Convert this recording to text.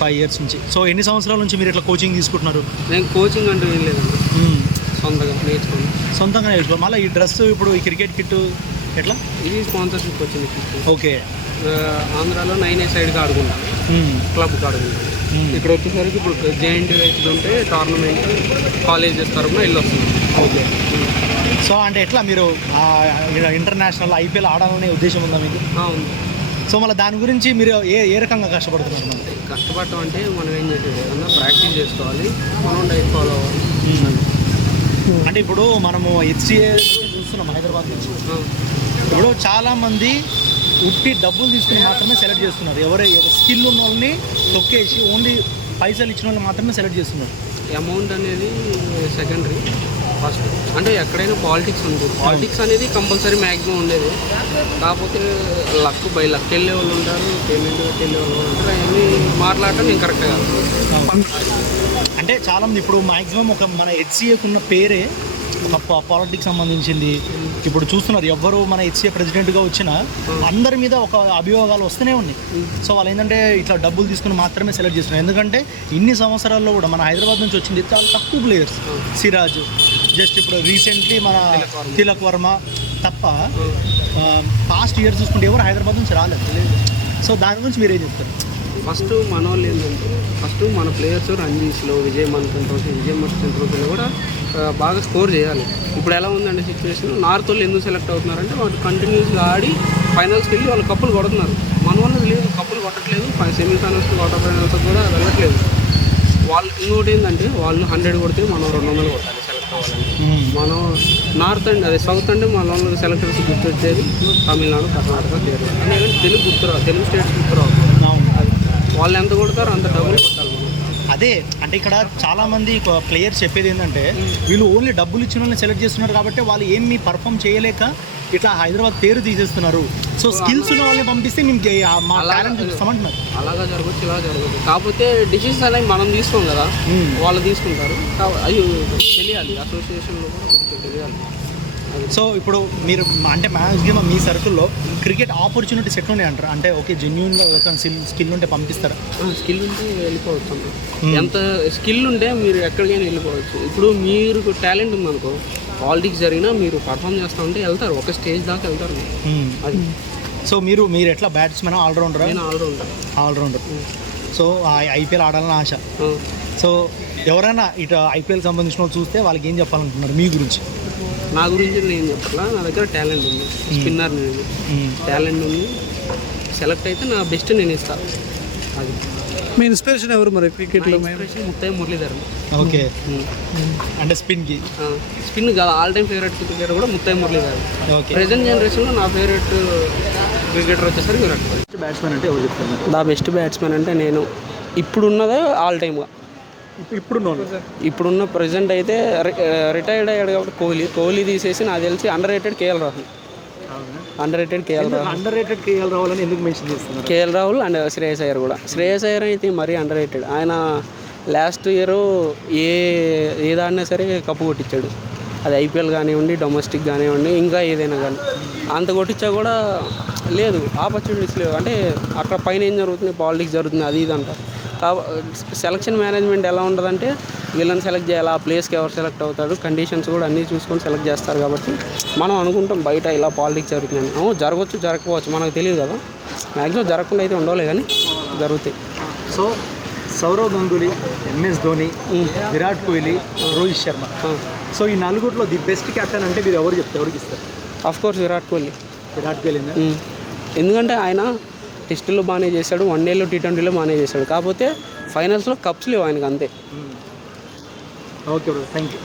5 years నుంచి. So ఎన్ని సంవత్సరాల నుంచి మీరు ఇట్లా కోచింగ్ తీసుకుంటున్నారు? నేను కోచింగ్ అంటూ ఏం లేదండి, సొంతంగా నేర్చుకో. మళ్ళీ ఈ డ్రెస్ ఇప్పుడు ఈ క్రికెట్ కిట్ ఎట్లా? ఇది స్పాన్సర్షిప్ వచ్చింది. ఓకే. ఆంధ్రాలో 9A సైడ్గా ఆడుకుంటాను, క్లబ్కి ఆడుకుంటాను. ఇక్కడ వచ్చేసరికి ఇప్పుడు JNT ఉంటే టోర్నమెంట్ కాలేజెస్ తరఫున వెళ్ళి వస్తున్నాం. ఓకే. సో అంటే ఎట్లా మీరు ఇంటర్నేషనల్ IPL ఆడాలనే ఉద్దేశం ఉందా మీకు? ఉంది. సో మళ్ళీ దాని గురించి మీరు ఏ రకంగా కష్టపడుతున్నారు? కష్టపడటం అంటే మనం ఏం చేసేది ఏదన్నా ప్రాక్టీస్ చేసుకోవాలి, మనం డైట్ ఫాలో అవ్వాలి. అంటే ఇప్పుడు మనము HCA చూస్తున్నాం హైదరాబాద్ నుంచి. ఇప్పుడు చాలామంది ఉట్టి డబ్బులు తీసుకుని మాత్రమే సెలెక్ట్ చేస్తున్నారు. ఎవరు స్కిల్ ఉన్న వాళ్ళని తొక్కేసి ఓన్లీ పైసలు ఇచ్చిన వాళ్ళని మాత్రమే సెలెక్ట్ చేస్తున్నారు. అమౌంట్ అనేది సెకండరీ, ఫస్ట్ అంటే ఎక్కడైనా పాలిటిక్స్ ఉంటుంది. పాలిటిక్స్ అనేది కంపల్సరీ మ్యాక్సిమం ఉండేది. కాకపోతే బై లక్ వెళ్ళే వాళ్ళు ఉంటారు, పేమెంట్ వెళ్ళే వాళ్ళు ఉంటారు. అవన్నీ మాట్లాడటం నేను కరెక్ట్ కాదు. అంటే చాలామంది ఇప్పుడు మ్యాక్సిమం మన HCAకు ఉన్న పేరే ఒక పాలిటిక్స్ సంబంధించింది. ఇప్పుడు చూస్తున్నారు ఎవరు మన HCA ప్రెసిడెంట్గా వచ్చినా అందరి మీద ఒక అభియోగాలు వస్తూనే ఉన్నాయి. సో వాళ్ళు ఏంటంటే ఇట్లా డబ్బులు తీసుకుని మాత్రమే సెలెక్ట్ చేస్తున్నారు. ఎందుకంటే ఇన్ని సంవత్సరాల్లో కూడా మన హైదరాబాద్ నుంచి వచ్చింది చాలా తక్కువ ప్లేయర్స్. సిరాజ్, జస్ట్ ఇప్పుడు రీసెంట్లీ మన తిలక్ వర్మ తప్ప పాస్ట్ ఇయర్స్ చూసుకుంటే ఎవరు హైదరాబాద్ నుంచి రాలేదు. సో దాని గురించి మీరేం చెప్తారు? ఫస్ట్ మన వాళ్ళు ఏంటంటే మన ప్లేయర్స్ రంజీస్లో విజయ్ మన్సన్ ట్రోఫీలో కూడా బాగా స్కోర్ చేయాలి. ఇప్పుడు ఎలా ఉందంటే సిచ్యువేషన్, నార్త్ వాళ్ళు ఎందుకు సెలెక్ట్ అవుతున్నారంటే వాళ్ళు కంటిన్యూస్గా ఆడి ఫైనల్స్కి వెళ్ళి వాళ్ళు కప్పులు కొడుతున్నారు. మన వాళ్ళు లేదు, కప్పులు కొట్టట్లేదు, సెమీఫైనల్స్ క్వార్టర్ ఫైనల్స్ కూడా వెళ్ళట్లేదు. వాళ్ళు ఇంకోటి ఏంటంటే వాళ్ళు 100 కొడితే మనం 200 కొట్టాలి సెలెక్ట్ అవ్వాలంటే. మనం నార్త్ అండ్ అదే సౌత్ అంటే మన వాళ్ళు సెలెక్టర్స్ గుర్తొచ్చేది తమిళనాడు, కర్ణాటక, కేరళ అంటే తెలుగు గుర్తురావు, తెలుగు స్టేట్స్ గుర్తురావు. వాళ్ళు ఎంత కొడతారో అంత డబ్బులు కొట్టాలి. అదే అంటే ఇక్కడ చాలామంది ప్లేయర్స్ చెప్పేది ఏంటంటే వీళ్ళు ఓన్లీ డబ్బులు ఇచ్చిన వాళ్ళని సెలెక్ట్ చేస్తున్నారు కాబట్టి వాళ్ళు ఏమి పర్ఫామ్ చేయలేక ఇట్లా హైదరాబాద్ పేరు తీసేస్తున్నారు. సో స్కిల్స్ ఉన్న వాళ్ళని పంపిస్తే మేము మా టాలెంట్ చూస్తామంటున్నారు. అలాగా జరగచ్చు, ఇలా జరగచ్చు. కాకపోతే డిసిషన్స్ అనేవి మనం తీసుకోం కదా, వాళ్ళు తీసుకుంటారు. అవి తెలియాలి, అసోసియేషన్లో కూడా తెలియాలి. సో ఇప్పుడు మీరు అంటే మ్యాక్సిమం మీ సర్కిల్లో క్రికెట్ ఆపర్చునిటీస్ ఎట్లున్నాయి అంటారు? అంటే ఓకే జెన్యూన్గా స్కిల్ ఉంటే పంపిస్తారా? స్కిల్ ఉంటే వెళ్ళిపోవచ్చు. ఎంత స్కిల్ ఉంటే మీరు ఎక్కడికైనా వెళ్ళిపోవచ్చు. ఇప్పుడు మీరు టాలెంట్ ఉందనుకో, పాలిటిక్స్ జరిగినా మీరు పర్ఫామ్ చేస్తూ ఉంటే వెళ్తారు, ఒక స్టేజ్ దాకా వెళ్తారు. అది. సో మీరు ఎట్లా బ్యాట్స్మెన్ ఆల్రౌండర్? నేను ఆల్రౌండర్. సో IPL ఆడాలని ఆశ. సో ఎవరైనా ఇటు IPL సంబంధించిన వాళ్ళు చూస్తే వాళ్ళకి ఏం చెప్పాలనుకుంటున్నారు మీ గురించి? నా గురించి నేను చెప్పాలా, నా దగ్గర టాలెంట్ ఉంది, స్పిన్నర్ నేను, టాలెంట్ ఉంది. సెలెక్ట్ అయితే నా బెస్ట్ నేను ఇస్తాను. అది మీ ఇన్స్పిరేషన్ ఎవరు మరి క్రికెట్లో? ముత్తయ్య మురళీధరన్. ఓకే. అంటే స్పిన్ కాదు, ఆల్ టైమ్ ఫేవరెట్ క్రికెటర్ కూడా ముత్తయ్య మురళీధరన్. ప్రెజెంట్ జనరేషన్లో నా ఫేవరెట్ క్రికెటర్ వచ్చేసరికి విరాట్ కోహ్లీ. బ్యాట్స్మెన్ అంటే ఎవరు చెప్తున్నారు? నా బెస్ట్ బ్యాట్స్మెన్ అంటే నేను ఇప్పుడున్నదే ఆల్ టైమ్గా, ఇప్పుడున్న ప్రెజెంట్ అయితే రిటైర్డ్ అయ్యాడు కాబట్టి కోహ్లీ తీసేసి నాకు తెలిసి under rated KL Rahul. Under rated KL Rahul అని ఎందుకు మెన్షన్ చేస్తున్నారు? KL రాహుల్ అండ్ శ్రేయస్ అయ్యర్ కూడా. శ్రేయస్ అయ్యర్ అయితే మరీ అండర్ రేటెడ్. ఆయన లాస్ట్ ఇయర్ ఏ దాడినా సరే కప్పు కొట్టించాడు. అది IPL కానివ్వండి, డొమెస్టిక్ కానివ్వండి, ఇంకా ఏదైనా కానీ. అంత కొట్టించా కూడా లేదు, ఆపర్చునిటీస్ లేవు. అంటే అక్కడ పైన ఏం జరుగుతుంది, పాలిటిక్స్ జరుగుతుంది, అది ఇది అంటారు. సెలక్షన్ మేనేజ్మెంట్ ఎలా ఉంటుందంటే వీళ్ళని సెలెక్ట్ చేయాలి, ఆ ప్లేస్కి ఎవరు సెలెక్ట్ అవుతారు, కండిషన్స్ కూడా అన్నీ చూసుకొని సెలెక్ట్ చేస్తారు. కాబట్టి మనం అనుకుంటాం బయట ఇలా పాలిటిక్స్ జరుగుతుందని. జరగవచ్చు, జరగకపోవచ్చు, మనకు తెలియదు కదా. మ్యాక్సిమం జరగకుండా అయితే ఉండవులే కానీ జరుగుతాయి. So Sourav Ganguly, MS Dhoni, Virat Kohli, Rohit Sharma, so ఈ నలుగురిలో ది బెస్ట్ కెప్టెన్ అంటే మీరు ఎవరికి ఇస్తారు? అఫ్కోర్స్ విరాట్ కోహ్లీ. ఎందుకంటే ఆయన టెస్టుల్లో బాగానే చేశాడు, వన్డేలో T20లో బాగానే చేశాడు. కాకపోతే ఫైనల్స్లో కప్స్ లేవు ఆయనకు, అంతే. Okay bro, thank you.